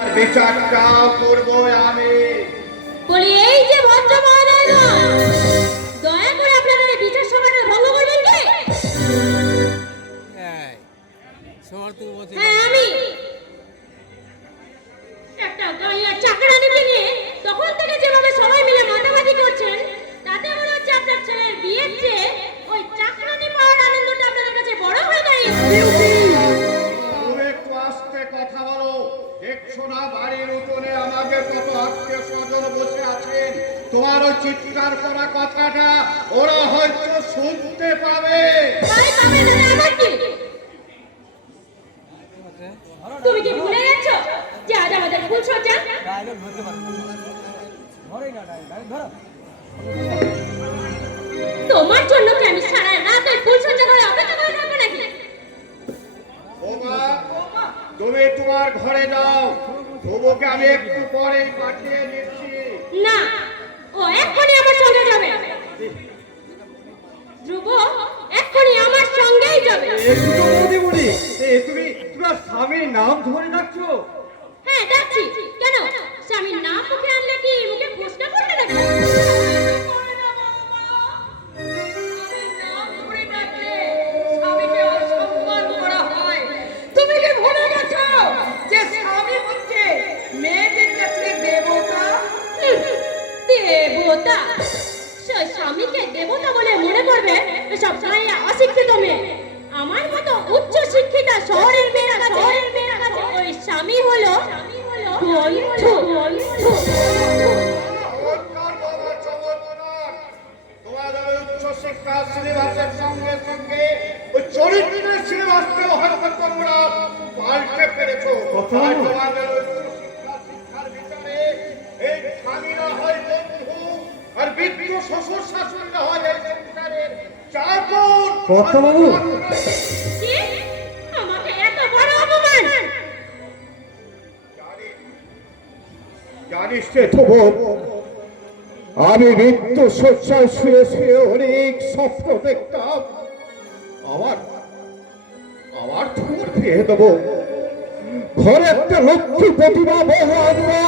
আর বিচারটা করব আমি। বলি এই যে ভদ্র মহোদয়গণ, দয়া করে আপনাদের এই বিচার সভাটা ভঙ্গ করবেন কি? হ্যাঁ আমি একটা গাইয়ার চাকরানিকে নিয়ে তখন থেকে যেভাবে সবাই মিলে মাতামাতি করছেন, তাতে মনে হচ্ছে আপনার ছেলের বিয়ের চেয়ে ওই চাকরানি পাওয়ার আনন্দটা আপনাদের কাছে বড় হয়ে দাঁড়িয়েছে। তুমি একটু আস্তে কথা বলো। দেখছো না বাড়ির উঠোনে আমাদের কত আত্মীয় স্বজন বসে আছেন। তোমার ওই চিৎকার করা কথাটা ওরা হয়তো শুনতে পাবে। তাই পাবে না, আমার কি? তুমি কি ভুলে গেছো যে আজ আমাদের ফুলসজ্জা? তোমার জন্য কি আমি সারা রাত ওই ফুলসজ্জা করে অপেক্ষা করে থাকবো নাকি? বাবা, তুমি তোমার ঘরে যাও। বাবুকে আমি একটু পরেই পাঠিয়ে দিচ্ছি। না, ও এক্ষুনি আমার সঙ্গে যাবে। ধ্রুব এক্ষুনি আমার সঙ্গেই যাবে। তুমি তোমার স্বামীর নাম ধরে ডাকছো? হ্যাঁ ডাকছি। কেন, স্বামীর নাম মুখে আনলে কি মুখে প্রশ্ন করবে নাকি? তুমি কি ভুলে গেছো যে স্বামী হচ্ছে মেয়েদের কাছে দেবতা? দেবতা? সেই স্বামীকে দেবতা বলে মনে করবে এসব গাঁয়ে অশিক্ষিত মেয়ে? আমার মতো উচ্চ শিক্ষিতা শহরের মেয়ের কাছে ওই স্বামী হলো বন্ধু। চমৎকার বাবা, চমৎকার। তোমাদের উচ্চ শিক্ষা সিলেবাসের সঙ্গে সঙ্গে ওই চরিত্রের সিলেবাসকেও হয়তো তোমরা পাল্টে ফেলেছো। তাই তোমাদের উচ্চ শিক্ষার ভিতরে এই স্বামীরা হয় বন্ধু, আর বৃদ্ধ শ্বশুর শাশুড়িরা হয় এই সংসারের চাকর। কর্তাবাবু! কি? আমাকে এত বড় অপমান! জানিস রে ধ্রুব, আমি মৃত্যু শয্যায় শুয়ে শুয়ে অনেক স্বপ্ন দেখতাম। আমার আমার তোর বিয়ে দেবো, ঘরে একটা লক্ষ্মী প্রতিভা বউ আনবো।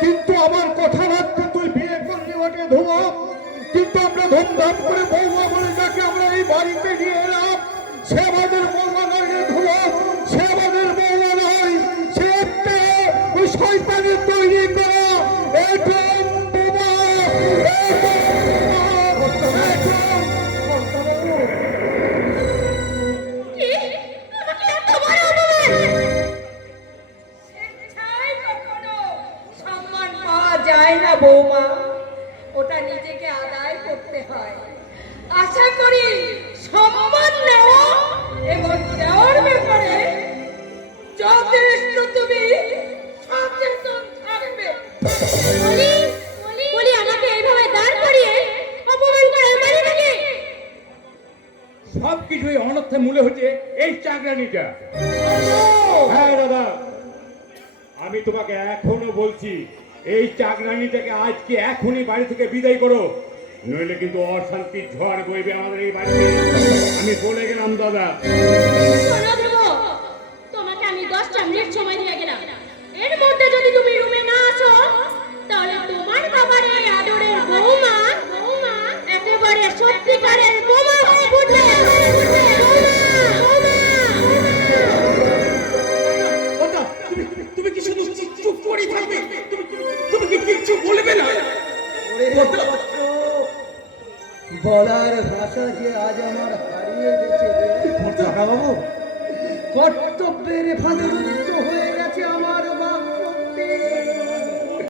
কিন্তু আমার কথা রাখতে তুই বিয়ে করলি ওকে ধ্রুব। কিন্তু আমরা ধুমধাম করে বৌমা বলে যাকে আমরা এই বাড়িতে নিয়ে এলাম, সে আমাদের বৌমা নয় রে ধ্রুব, সে আমাদের বৌমা নয়। সে একটা ওই শয়তানের তৈরি করা এটম বোমা, কি? আমাকে এত বড় অপমান! স্বেচ্ছায় কখনো সম্মান পাওয়া যায় না বৌমা, ওটা নিজেকে আদায় করতে হয়। আশা করি সম্মান নেওয়া এবং দেওয়ার ব্যাপারে যথেষ্ট তুমি সচেতন থাকবে। বলি আমাকে এইভাবে দাঁড় করিয়ে অপমান করে মারি নাকি? সবকিছুই অনর্থে মূলে হচ্ছে এই চাকরানিটা। হ্যাঁ দাদা, আমি তোমাকে এখনো বলছি, এই চাকরানিটাকে আজকে এখনই বাড়ি থেকে বিদায় করো, নইলে কিন্তু অশান্তির ঝড় বইবে আমাদের এই বাড়িতে। আমি বলে গেলাম দাদা। শোনো ধ্রুব, তোমাকে আমি 10টা মিনিট সময় দিয়ে গেলাম। এর মধ্যে যদি তুমি রুমে না আসো, তাহলে তোমার বাবার এই আদরের বৌমা একেবারে সত্যিকারের বোমা হয়ে উঠবে। ওটা তুমি কি শুধু চুপ করে থাকবে? তুমি কি কিচ্ছু বলবে না? বলার ভাষা যে আজ আমার হারিয়ে গেছে। বাবু, কর্তব্যের ফাঁদে রুদ্ধ হয়ে